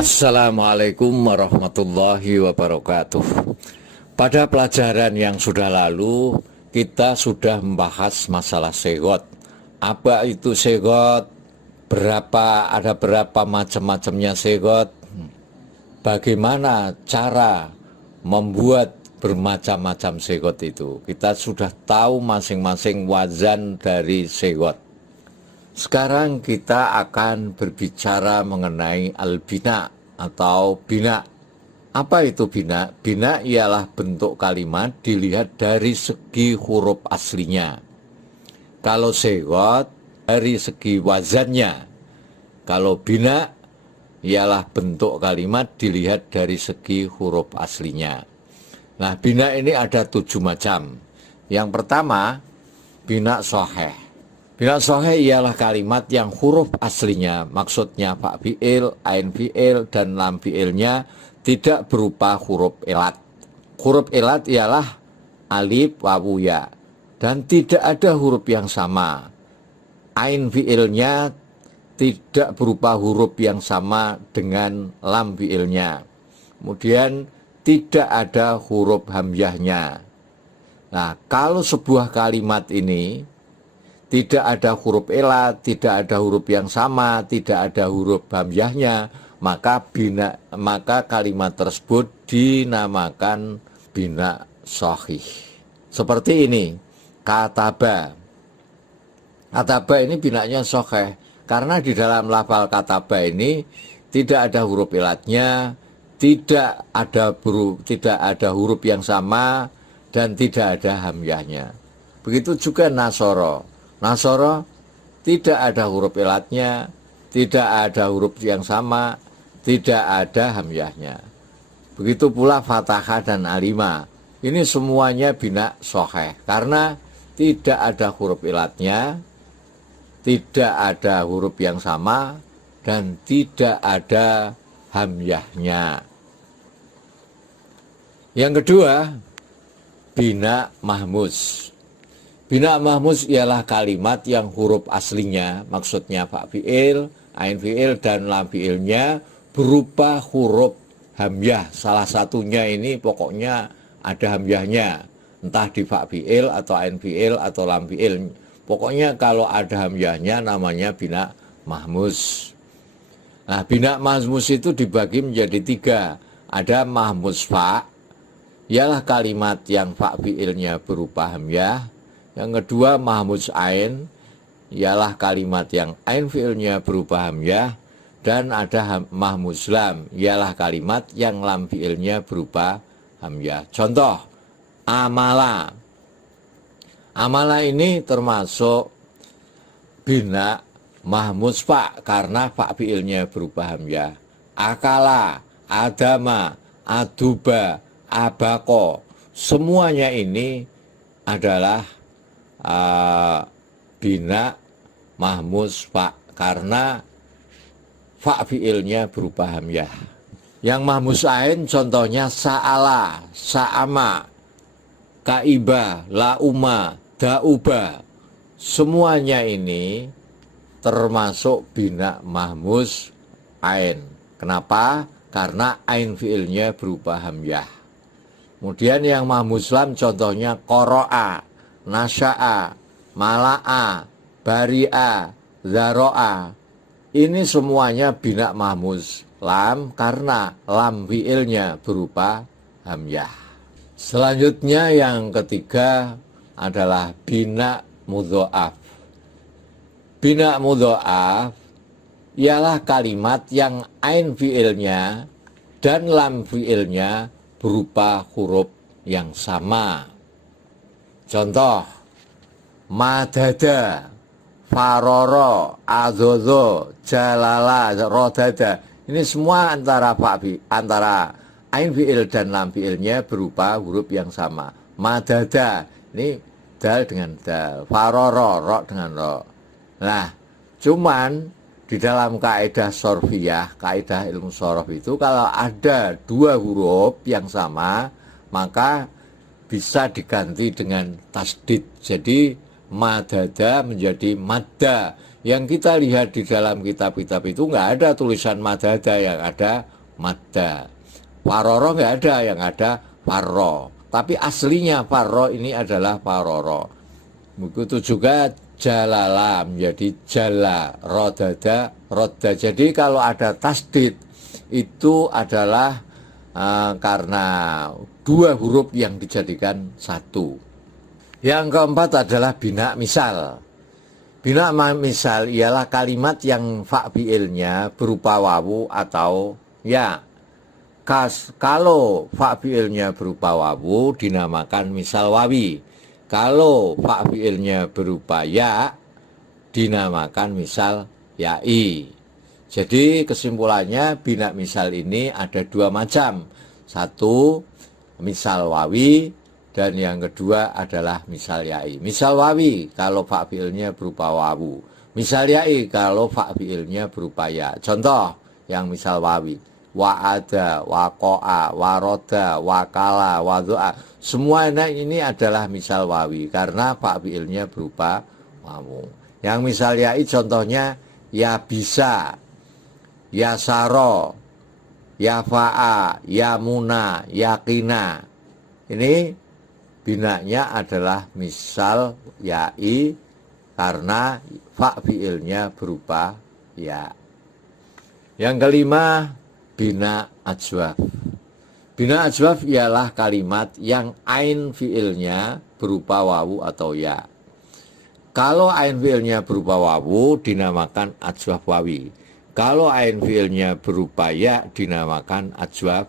Assalamualaikum warahmatullahi wabarakatuh. Pada pelajaran yang sudah lalu, kita sudah membahas masalah segot. Apa itu segot? Ada berapa macam-macamnya segot? Bagaimana cara membuat bermacam-macam segot itu? Kita sudah tahu masing-masing wazan dari segot. Sekarang kita akan berbicara mengenai al-bina atau bina. Apa itu bina? Bina ialah bentuk kalimat dilihat dari segi huruf aslinya. Kalau segot dari segi wazannya. Kalau bina ialah bentuk kalimat dilihat dari segi huruf aslinya. Nah, bina ini ada 7 macam. Yang pertama, bina soheh. Bina soheh ialah kalimat yang huruf aslinya, maksudnya fa fi'il, ain fi'il, dan lam fi'ilnya tidak berupa huruf elat. Huruf elat ialah alif, wawu, ya, dan tidak ada huruf yang sama. Ain fi'ilnya tidak berupa huruf yang sama dengan lam fi'ilnya. Kemudian tidak ada huruf hamzahnya. Nah, kalau sebuah kalimat ini tidak ada huruf elat, tidak ada huruf yang sama, tidak ada huruf hamzahnya, maka kalimat tersebut dinamakan bina shahih. Seperti ini, kataba. Kataba ini binanya shahih karena di dalam lafal kataba ini tidak ada huruf elatnya, tidak ada huruf yang sama, dan tidak ada hamzahnya. Begitu juga nasoro. Nasoro tidak ada huruf elatnya, tidak ada huruf yang sama, tidak ada hamzahnya. Begitu pula fathah dan alima. Ini semuanya bina shahih karena tidak ada huruf elatnya, tidak ada huruf yang sama, dan tidak ada hamzahnya. Yang kedua, bina mahmuz. Bina mahmuz ialah kalimat yang huruf aslinya, maksudnya fa fi'il, ain fi'il, dan lam fi'ilnya berupa huruf hamzah. Salah satunya ini pokoknya ada hamzahnya, entah di fa fi'il atau ain fi'il atau lam fi'il. Pokoknya kalau ada hamzahnya namanya bina mahmuz. Nah, bina mahmuz itu dibagi menjadi 3. Ada mahmuz fa, ialah kalimat yang fa fi'ilnya berupa hamzah. Yang kedua, mahmuz ain, ialah kalimat yang ain fi'ilnya berupa hamzah. Dan ada mahmuz lam, ialah kalimat yang lam fi'ilnya berupa hamzah. Contoh, amala. Amala ini termasuk bina mahmuz fa karena fa fi'ilnya berupa hamzah. Akala, adama, aduba, abako, semuanya ini adalah bina mahmuz fa karena fa fi'ilnya berupa hamzah. Yang mahmuz ain contohnya sa'ala, sa'ama, kaiba, lauma, dauba. Semuanya ini termasuk bina mahmuz ain. Kenapa? Karena ain fi'ilnya berupa hamzah. Kemudian yang mahmuz lam contohnya qara'a, nasya'a, mala'a, bari'a, zaro'a. Ini semuanya bina mahmuz lam karena lam fi'ilnya berupa hamzah. Selanjutnya yang ketiga adalah bina mudho'af. Bina mudho'af ialah kalimat yang ain fi'ilnya dan lam fi'ilnya berupa huruf yang sama. Contoh, madada, faroro, azozo, jalala, rodada. Ini semua antara ain fi'il dan lam fi'ilnya berupa huruf yang sama. Madada, ini dal dengan dal, faroro, ro dengan ro. Nah, cuman di dalam kaidah sorfiyah, kaidah ilmu sorof itu kalau ada dua huruf yang sama, maka bisa diganti dengan tasdid. Jadi madada menjadi madda. Yang kita lihat di dalam kitab-kitab itu nggak ada tulisan madada, yang ada madda. Faroro nggak ada, yang ada farro. Tapi aslinya farro ini adalah faroro. Begitu juga jalala menjadi jala, rodada, rodda. Jadi kalau ada tasdid itu adalah karena dua huruf yang dijadikan satu. Yang keempat adalah bina misal. Bina misal ialah kalimat yang fa' fi'ilnya berupa wawu atau ya. Kalau fa' fi'ilnya berupa wawu dinamakan misal wawi. Kalau fa' fi'ilnya berupa ya, dinamakan misal ya'i. Jadi kesimpulannya bina misal ini ada dua macam. Satu, misal wawi, dan yang kedua adalah misal ya'i. Misal wawi kalau fa' fi'ilnya berupa wawu. Misal ya'i kalau fa' fi'ilnya berupa ya. Contoh yang misal wawi. Wa'ada, waqo'a, waroda, wakala, wadu'a. Semua ini adalah misal wawi karena fa' fi'ilnya berupa wawu. Yang misal ya'i contohnya ya bisa, ya saro, ya fa'a, ya muna, ya kina. Ini binanya adalah misal ya'i karena fa' fi'ilnya berupa ya. Yang kelima, bina ajwaf. Bina ajwaf ialah kalimat yang ain fi'ilnya berupa wawu atau ya. Kalau ain fi'ilnya berupa wawu dinamakan ajwaf wawi. Kalau ain fi'ilnya berupa ya dinamakan ajwaf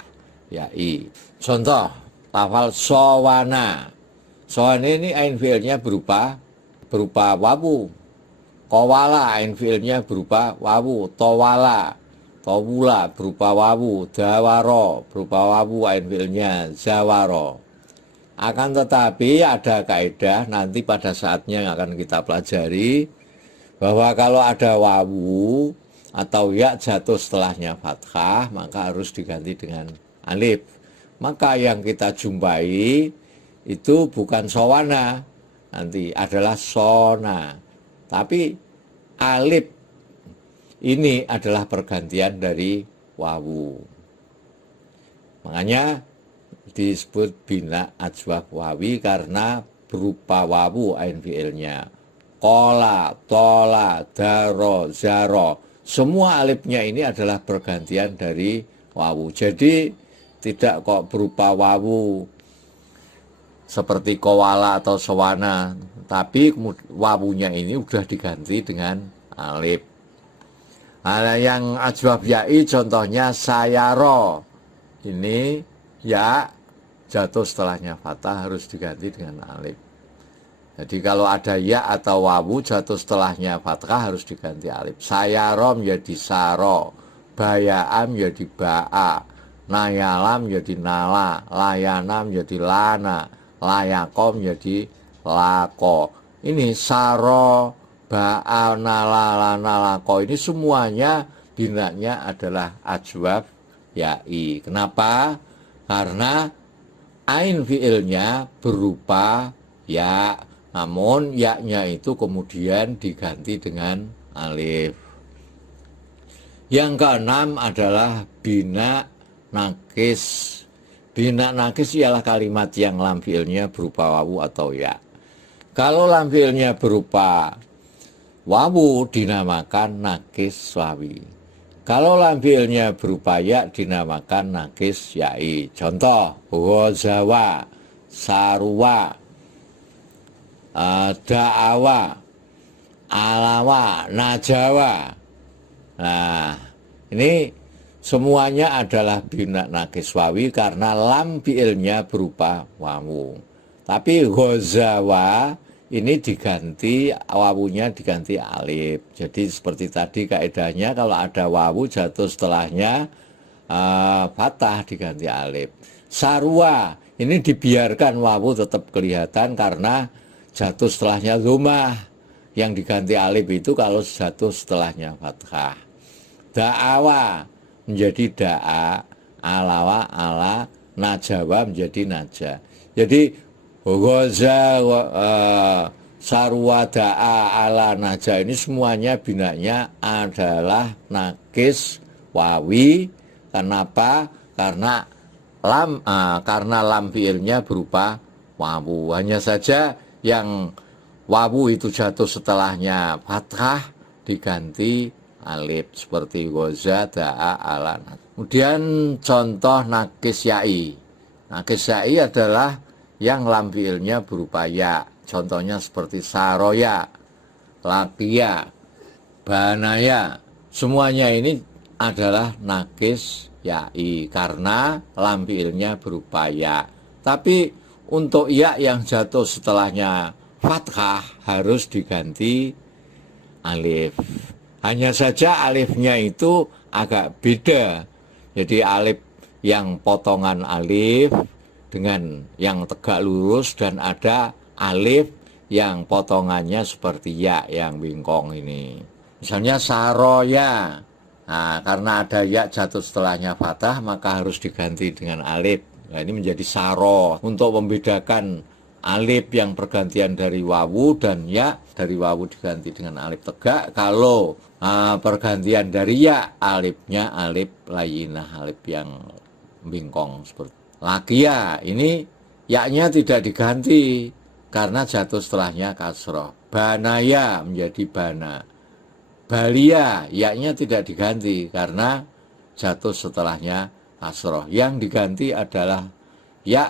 ya'i. Contoh, lafal sowana. Sowana ini ain fi'ilnya berupa wawu. Kowala ain fi'ilnya berupa wawu. Towala, towula berupa wawu. Dawaro berupa wawu ain fi'ilnya zawaro. Akan tetapi ada kaidah nanti pada saatnya yang akan kita pelajari bahwa kalau ada wawu atau ya jatuh setelahnya fathah maka harus diganti dengan alif. Maka yang kita jumpai itu bukan sowana, nanti adalah sona. Tapi alif ini adalah pergantian dari wawu. Makanya disebut bina ajwaf wawi karena berupa wawu ain fi'ilnya. Kola, tola, daro, zaro. Semua alifnya ini adalah pergantian dari wawu. Jadi tidak kok berupa wawu seperti kowala atau sewana, tapi wawunya ini udah diganti dengan alif. Nah, yang ajwaf ya'i contohnya sayaro. Ini ya jatuh setelahnya fathah harus diganti dengan alif. Jadi kalau ada ya atau wawu jatuh setelahnya fathah harus diganti alif. Sayaro menjadi saro, baya'am menjadi ba'a, nayalam menjadi nala, layana menjadi lana, layakom menjadi lako. Ini saro, ba'a, nala, lana, lako. Ini semuanya binanya adalah ajwaf ya'i. Kenapa? Karena ain fi'ilnya berupa ya, namun ya-nya itu kemudian diganti dengan alif. Yang keenam adalah bina nakis. Bina nakis ialah kalimat yang lam fi'ilnya berupa wawu atau ya. Kalau lam fi'ilnya berupa wawu dinamakan nakis wawi. Kalau lam fi'ilnya berupa ya dinamakan nakis ya'i. Contoh, ghazawa, sarwa, da'awa, alawa, najawa. Nah, ini semuanya adalah bina nakis wawi karena lam fiilnya berupa wawu. Tapi ghazawa ini diganti, wawunya diganti alif. Jadi seperti tadi kaidahnya, kalau ada wawu jatuh setelahnya fathah diganti alif. Sarwa ini dibiarkan wawu tetap kelihatan karena jatuh setelahnya dhammah. Yang diganti alif itu kalau jatuh setelahnya fathah. Da'awa menjadi da'a, alawa ala, najawa menjadi naja. Jadi ghaza, sarwa, da'a, ala, naja ini semuanya binanya adalah nakis wawi. Kenapa? Karena lam fiilnya berupa wawu. Hanya saja yang wawu itu jatuh setelahnya fathah diganti alif seperti ghaza, da'a, ala. Kemudian contoh nakis ya'i. Nakis ya'i adalah yang lam fiilnya berupa ya. Contohnya seperti saroya, lakiya, banaya. Semuanya ini adalah nakis ya'i karena lam fiilnya berupa ya. Tapi untuk ya yang jatuh setelahnya fathah harus diganti alif. Hanya saja alifnya itu agak beda. Jadi alif yang potongan alif dengan yang tegak lurus, dan ada alif yang potongannya seperti ya yang bingkong ini. Misalnya saroya. Nah, karena ada ya jatuh setelahnya fathah maka harus diganti dengan alif. Nah, ini menjadi saro untuk membedakan alif yang pergantian dari wawu dan ya dari wawu diganti dengan alif tegak. Kalau pergantian dari ya, alifnya alif layinah, alif yang bingkong seperti lakia. Ini ya-nya tidak diganti karena jatuh setelahnya kasroh. Banaya menjadi bana. Balia, ya-nya tidak diganti karena jatuh setelahnya kasroh. Yang diganti adalah ya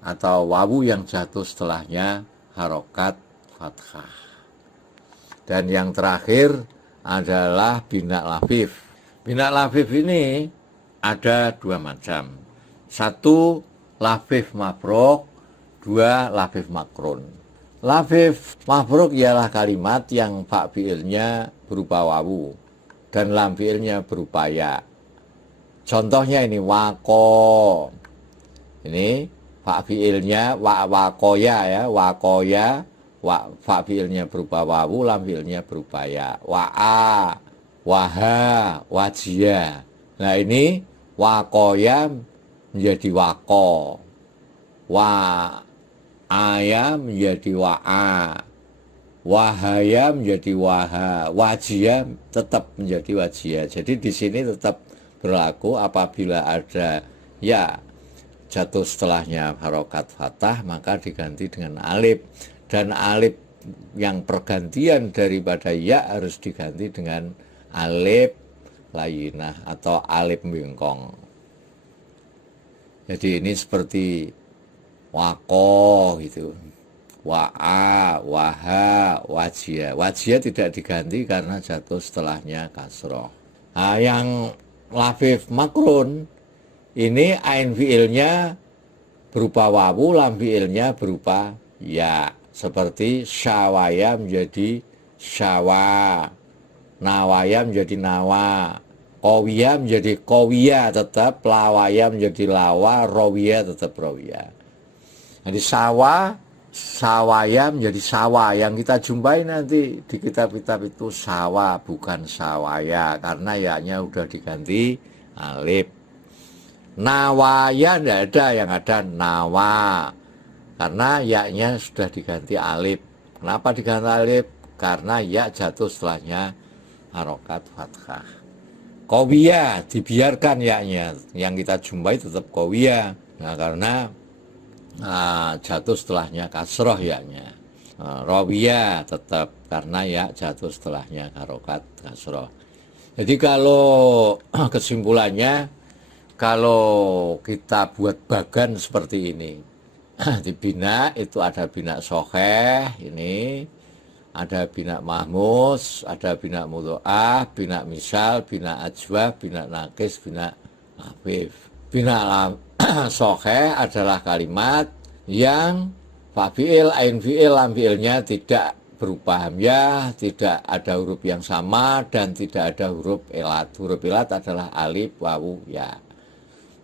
atau wawu yang jatuh setelahnya harokat fathah. Dan yang terakhir adalah bina lafif. Bina lafif ini ada dua macam. Satu lafif mabrok, dua lafif makrun. Lafif mabrok ialah kalimat yang fa fiilnya berupa wawu dan lam fiilnya berupa ya. Contohnya ini wako. Ini fa fiilnya wakoya ya, wakoya, fa fiilnya berupa wawu, lam fiilnya berupa ya. Wa'a, waha, wajia. Nah ini wakoya menjadi wako, wa'aya menjadi wa'a, wahaya menjadi waha, wajia tetap menjadi wajia. Jadi di sini tetap berlaku apabila ada ya jatuh setelahnya harokat fathah maka diganti dengan alif, dan alif yang pergantian daripada ya harus diganti dengan alif layinah atau alif bingkong. Jadi ini seperti wako gitu, wa'a, waha, wajia. Wajia tidak diganti karena jatuh setelahnya kasroh. Nah, yang lafif makrun ini ain fiilnya berupa wawu, lam fiilnya berupa ya. Seperti syawaya menjadi syawa, nawaya menjadi nawa, Kowiya menjadi kowiya tetap, lawaya menjadi lawa, rowiya tetap rowiya. Jadi sawaya menjadi sawa. Yang kita jumpai nanti di kitab-kitab itu sawa bukan sawaya karena ya-nya udah diganti alif. Nawaya tidak ada, yang ada nawa karena ya-nya sudah diganti alif. Kenapa diganti alif? Karena ya jatuh setelahnya harokat fathah. Kowiya dibiarkan ya-nya, yang kita jumpai tetap kowiya. Nah karena jatuh setelahnya kasroh ya-nya. Rawiya tetap karena ya jatuh setelahnya harokat kasroh. Jadi kalau kesimpulannya, kalau kita buat bagan seperti ini, di bina itu ada bina soheh ini, Ada bina mahmus, ada bina mudho'af, bina misal, bina ajwaf, bina nakis, bina lafif. Bina soheh adalah kalimat yang fa fi'il, ain fi'il, lam fi'ilnya tidak berupa hamzah, tidak ada huruf yang sama, dan tidak ada huruf elat. Huruf elat adalah alif, wawu, ya.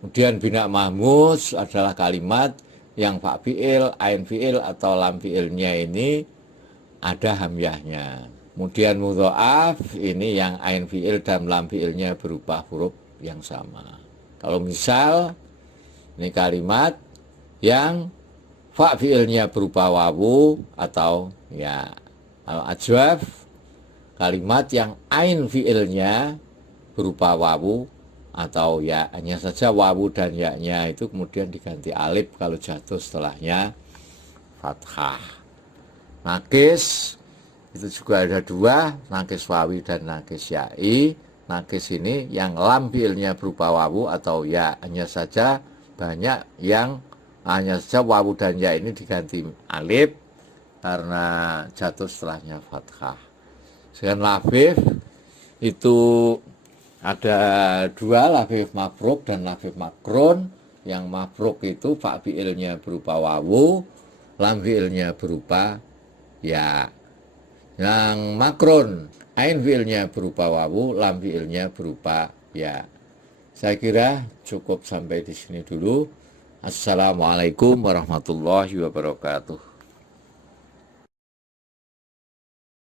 Kemudian bina mahmus adalah kalimat yang fa fi'il, ain fi'il, atau lam fi'ilnya ini ada hamzahnya. Kemudian mudho'af ini yang ain fi'il dan lam fi'ilnya berupa huruf yang sama. Kalau misal, ini kalimat yang fa fi'ilnya berupa wawu atau ya. Kalau ajwaf, kalimat yang ain fi'ilnya berupa wawu atau ya, hanya saja wawu dan ya-nya itu kemudian diganti alif kalau jatuh setelahnya fathah. Nakis itu juga ada dua, nakis wawi dan nakis ya'i. Nakis ini yang lam fi'ilnya berupa wawu atau ya, hanya saja banyak yang hanya saja wawu dan ya ini diganti alif karena jatuh setelahnya fathah. Sedangkan lafif itu ada dua, lafif mafruk dan lafif makrun. Yang mafruk itu fa fi'ilnya berupa wawu, lam fi'ilnya berupa ya. Yang makrun, ain fi'ilnya berupa wawu, lam fi'ilnya berupa ya. Saya kira cukup sampai di sini dulu. Assalamualaikum warahmatullahi wabarakatuh.